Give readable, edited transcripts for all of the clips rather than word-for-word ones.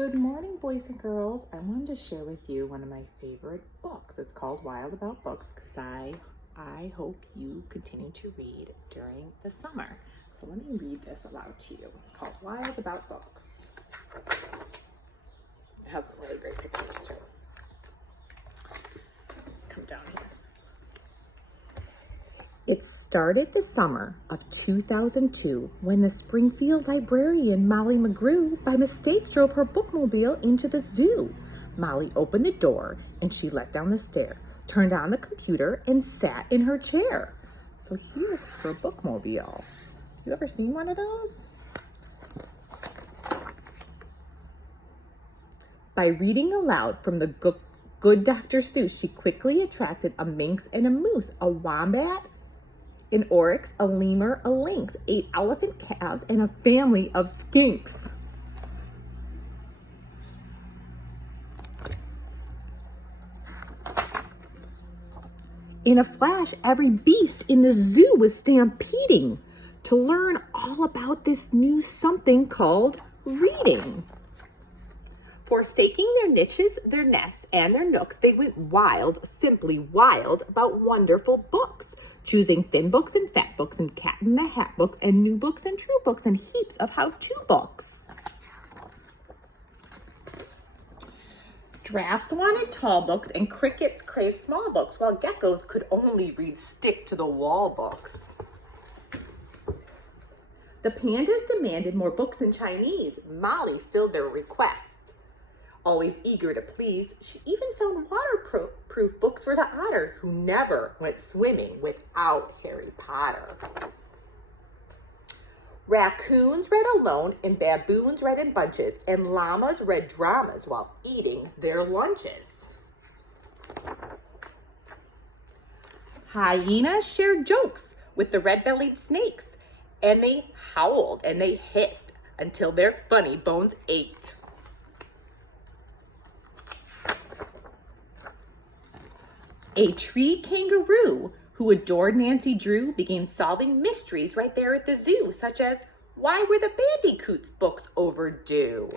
Good morning, boys and girls. I wanted to share with you one of my favorite books. It's called Wild About Books because I hope you continue to read during the summer. So let me read this aloud to you. It's called Wild About Books. It has some really great pictures too. Come down here. It started the summer of 2002 when the Springfield librarian Molly McGrew by mistake drove her bookmobile into the zoo. Molly opened the door and she let down the stair, turned on the computer, and sat in her chair. So here's her bookmobile. You ever seen one of those? By reading aloud from the Good Dr. Seuss, she quickly attracted a minx and a moose, a wombat, an oryx, a lemur, a lynx, 8 elephant calves, and a family of skinks. In a flash, every beast in the zoo was stampeding to learn all about this new something called reading. Forsaking their niches, their nests, and their nooks, they went wild, simply wild, about wonderful books, choosing thin books and fat books and cat in the hat books and new books and true books and heaps of how-to books. Giraffes wanted tall books and crickets craved small books, while geckos could only read stick-to-the-wall books. The pandas demanded more books in Chinese. Molly filled their requests. Always eager to please, she even found waterproof books for the otter, who never went swimming without Harry Potter. Raccoons read alone, and baboons read in bunches, and llamas read dramas while eating their lunches. Hyenas shared jokes with the red-bellied snakes, and they howled and they hissed until their funny bones ached. A tree kangaroo who adored Nancy Drew began solving mysteries right there at the zoo, such as, why were the Bandicoots books overdue?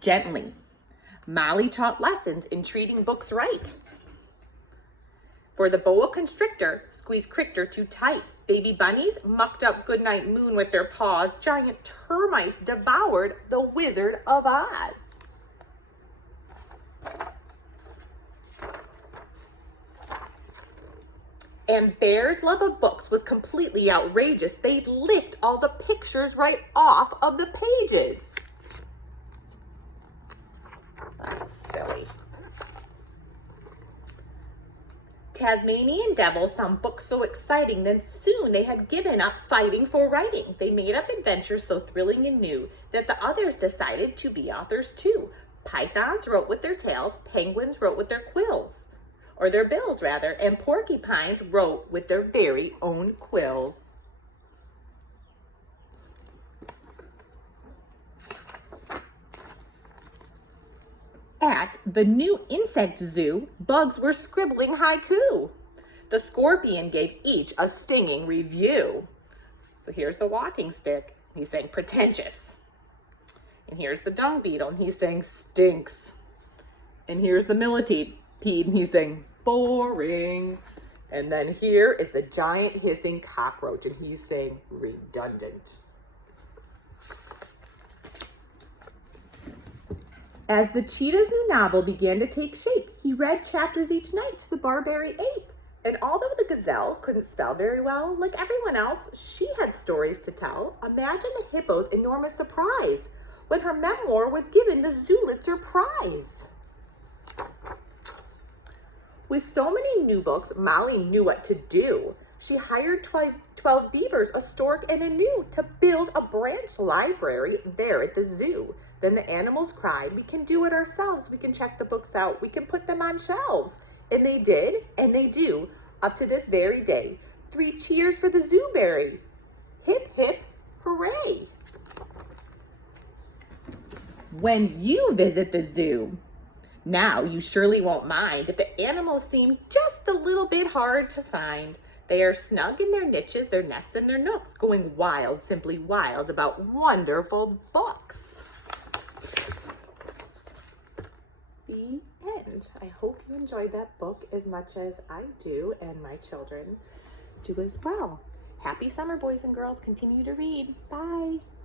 Gently, Molly taught lessons in treating books right. For the boa constrictor, squeezed Crichter too tight. Baby bunnies mucked up Goodnight Moon with their paws. Giant termites devoured the Wizard of Oz. And Bear's love of books was completely outrageous. They'd licked all the pictures right off of the pages. That's silly. Tasmanian devils found books so exciting, then soon they had given up fighting for writing. They made up adventures so thrilling and new that the others decided to be authors too. Pythons wrote with their tails, penguins wrote with their quills, or their bills rather, and porcupines wrote with their very own quills. At the new insect zoo, bugs were scribbling haiku. The scorpion gave each a stinging review. So here's the walking stick. He's saying pretentious. And here's the dung beetle, and he's saying stinks. And here's the millipede, and he's saying boring. And then here is the giant hissing cockroach, and he's saying redundant. As the cheetah's new novel began to take shape, he read chapters each night to the Barbary ape. And although the gazelle couldn't spell very well, like everyone else, she had stories to tell. Imagine the hippo's enormous surprise when her memoir was given the Zulitzer Prize. With so many new books, Molly knew what to do. She hired 12 beavers, a stork, and a gnu to build a branch library there at the zoo. Then the animals cried, we can do it ourselves. We can check the books out. We can put them on shelves. And they did, and they do, up to this very day. 3 cheers for the Zooberry. Hip, hip, hooray. When you visit the zoo, now you surely won't mind if the animals seem just a little bit hard to find. They are snug in their niches, their nests, and their nooks, going wild, simply wild, about wonderful books. The end. I hope you enjoyed that book as much as I do, and my children do as well. Happy summer, boys and girls. Continue to read. Bye.